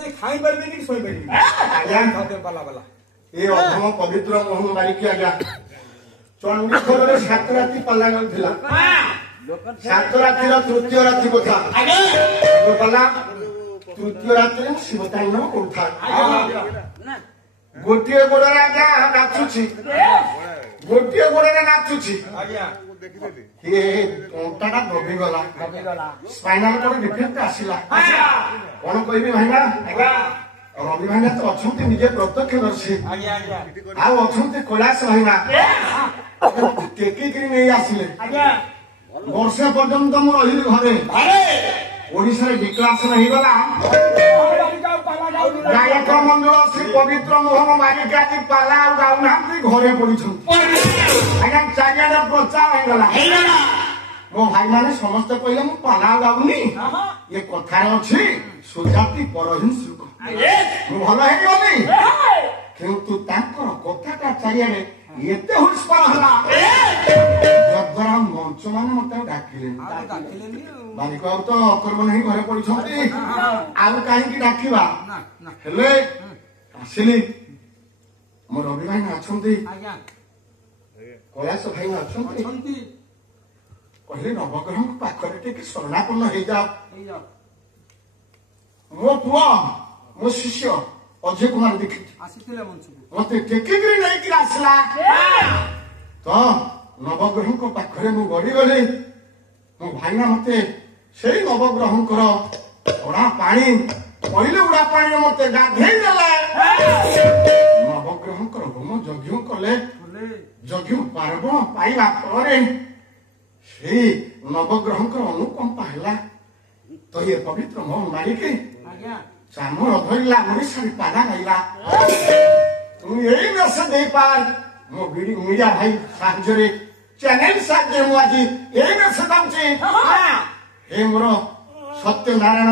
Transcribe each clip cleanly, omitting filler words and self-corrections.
जे खाई परबे कि सोई परबे आज्ञा खाते बाला बाला ए अधम पवित्र मोहन मारिकी आज्ञा चंडीखोल रे 7 राति पाला गलथिला 7 रातिर तृतीय राति कथा आज्ञा पाला तृतीय राति शिवतांड उठा गोटिए गोड़े आज्ञा नाचुची गोटिए गोड़े नाचुची आज्ञा ये अंटाटा दबी गला स्पाइनल कोड डिफेक्ट आसिला कोन कहबी भाईना रवि भाईना तो अछंती निजे प्रत्यक्षदर्शी आज्ञा आज्ञा आ अछंती कैलाश भाईना टेकी करी नहीं आसिले आज्ञा वर्षे पर्यंत मु रही घरे ओडिसा रे डिक्लारेशन हे गला गायक मंडल श्री पवित्र मोहन मारिक आज पाला गाउ नांती घरे पड़िछन आज्ञा चारियाडे प्रचार हे गला मो भाई माने समस्त कहले मु पाला गाउनी ये कथा अछि सुजाति परहिन सुख मु भलो हे गली किंतु ताकर कथाटा चारियाडे एते हुस्पर हला जद्वारा मंच माने मते डाकिले मालिक अब तो अकर्म नहीं घरे पड़िछंती आउ काहे की डाकिबा हेले आसिली मोर रवि भाई ना अछंती आज्ञा कैलाश भाई ना अछंती कहले नवग्रह पाखरे टिके शरणापन्न हे जाओ मो पुआ मो शिष्य अजय कुमार दीक्षित आसीथिले मंचू मते टेकिगिरी नहीं कि आसला तो नवग्रह को पाखरे मु गड़ी गली मो भाईना मते सेई नवग्रह उड़ा पानी पहिले उड़ा पानी मते गाधेई देले नवग्रह होम यज्ञ कले यज्ञ पार्वण पाइला परे सेई नवग्रह अनुकंपा हैला तो ये पवित्र मोहन मारिके आज्ञा चामर धरला ओडिसा रे पादा गाइला तुम यही नस दे पार मो मीडिया भाई साहाଯ୍ୟ रे चैनल साहाଯ୍ୟ मु आज यही नस दाउची हे मोर सत्यनारायण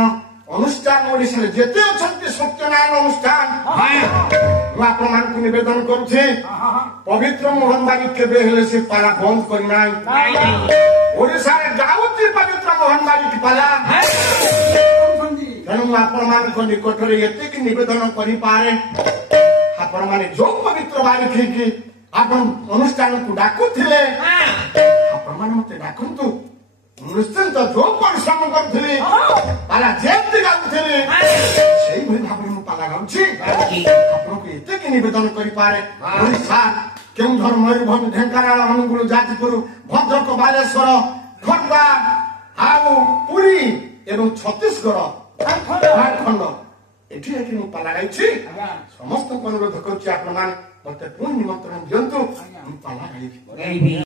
अनुष्ठान ओडिसा रे जेते अछंती सत्यनारायण अनुष्ठान मु आपन मान को निवेदन करूछी पवित्र मोहन मारिक केबे हेले से पाला बंद करि नाही ओडिसा रे गाउती पवित्र मोहन मारिक पाला तेणु आपण मान को निकट रे एते कि निवेदन करि पारे आपण माने जो पवित्र बारिक कि आपण अनुष्ठान को डाकुथिले आपण माने मते डाकंतु निश्चित जो परिश्रम करथिले पाला जेति गाउथिले सेही भई भाबरे मु पाला गाउछि आपण को एते कि निवेदन करि पारे ओडिसा केउंझर मयूरभंज ढेंकानाल अनुगुल जाजपुर भद्रक बालेश्वर खंडा आउ पुरी एवं छत्तीसगढ़ झारखंड एठी एठी मु पाला गाइछि समस्त अनुरोध करूछि आपण मान मते पुणी निमंत्रण दियंतु मु पाला गाइछि।